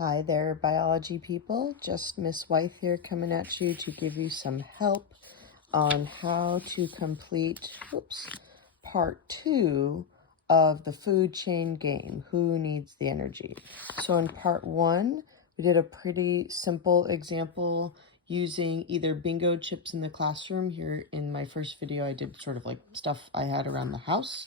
Hi there, biology people. Just Miss Wythe here coming at you to give you some help on how to complete, part 2 of the food chain game, Who Needs the Energy? So in part 1, we did a pretty simple example using either bingo chips in the classroom. Here in my first video, I did sort of like stuff I had around the house.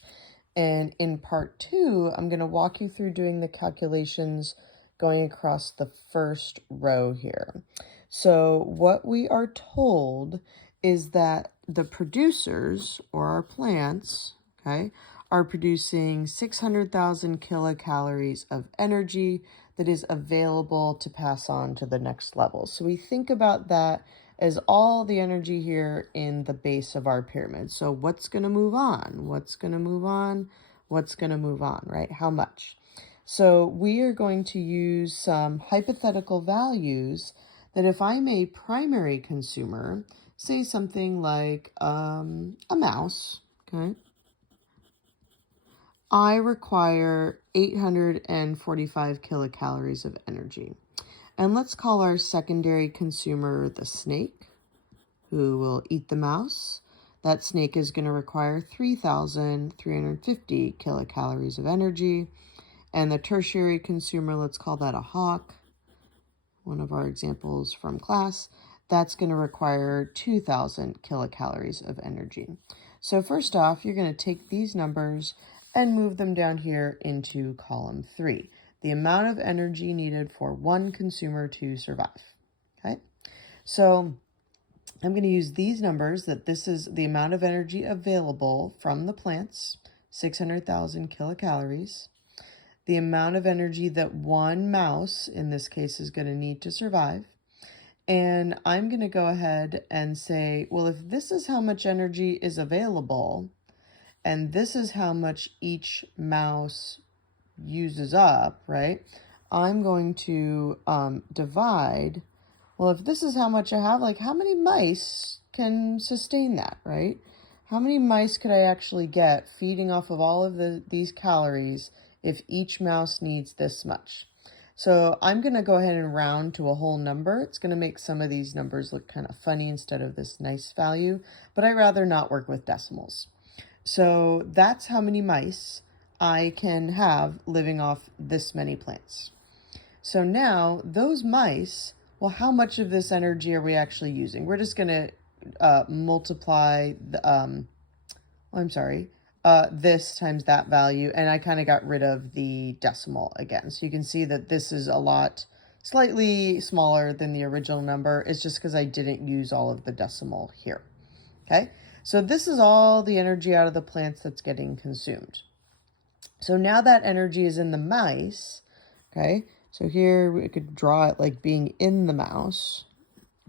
And in part 2, I'm going to walk you through doing the calculations going across the first row here. So what we are told is that the producers, or our plants, okay, are producing 600,000 kilocalories of energy that is available to pass on to the next level. So we think about that as all the energy here in the base of our pyramid. So what's going to move on? What's going to move on? What's going to move on, right? How much? So we are going to use some hypothetical values that if I'm a primary consumer, say something like a mouse, okay, I require 845 kilocalories of energy. And let's call our secondary consumer the snake, who will eat the mouse. That snake is going to require 3,350 kilocalories of energy. And the tertiary consumer, let's call that a hawk, one of our examples from class, that's going to require 2,000 kilocalories of energy. So first off, you're going to take these numbers and move them down here into column 3, the amount of energy needed for one consumer to survive. Okay, so I'm going to use these numbers, that this is the amount of energy available from the plants, 600,000 kilocalories, the amount of energy that one mouse, in this case, is going to need to survive. And I'm going to go ahead and say, well, if this is how much energy is available, and this is how much each mouse uses up, right? I'm going to divide, well, if this is how much I have, like how many mice can sustain that, right? How many mice could I actually get feeding off of all of these calories if each mouse needs this much? So I'm going to go ahead and round to a whole number. It's going to make some of these numbers look kind of funny instead of this nice value, but I'd rather not work with decimals. So that's how many mice I can have living off this many plants. So now those mice, well, how much of this energy are we actually using? We're just going to multiply the, this times that value, and I kind of got rid of the decimal again. So you can see that this is a lot slightly smaller than the original number. It's just because I didn't use all of the decimal here. Okay, so this is all the energy out of the plants that's getting consumed. So now that energy is in the mice, okay, so here we could draw it like being in the mouse,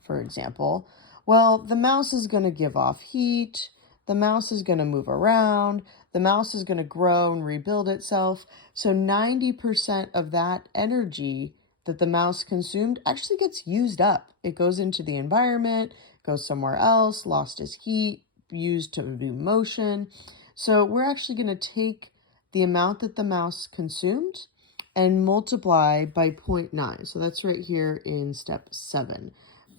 for example. Well, the mouse is going to give off heat. The mouse is going to move around. The mouse is going to grow and rebuild itself. So 90% of that energy that the mouse consumed actually gets used up. It goes into the environment, goes somewhere else, lost its heat, used to do motion. So we're actually going to take the amount that the mouse consumed and multiply by 0.9. So that's right here in step 7.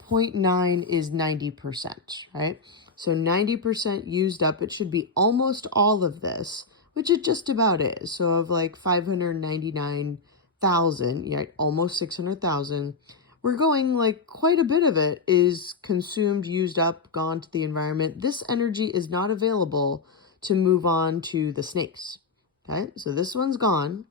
0.9 is 90%, right? So 90% used up. It should be almost all of this, which it just about is. So of like 599,000, yeah, almost 600,000, we're going like quite a bit of it is consumed, used up, gone to the environment. This energy is not available to move on to the snakes. Okay, so this one's gone.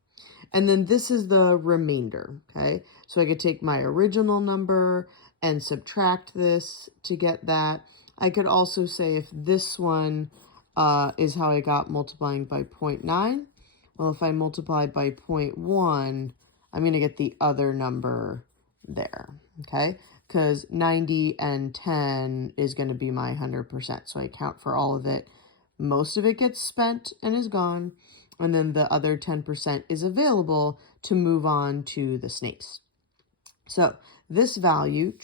And then this is the remainder, okay? So I could take my original number and subtract this to get that. I could also say if this one is how I got multiplying by 0.9, well, if I multiply by 0.1, I'm going to get the other number there, okay? Because 90 and 10 is going to be my 100%. So I count for all of it. Most of it gets spent and is gone. And then the other 10% is available to move on to the snakes. So this value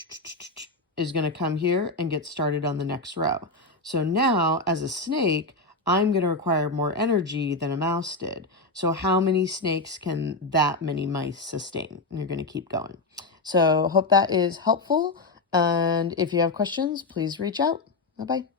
is going to come here and get started on the next row. So now, as a snake, I'm going to require more energy than a mouse did. So how many snakes can that many mice sustain? And you're going to keep going. So hope that is helpful. And if you have questions, please reach out. Bye-bye.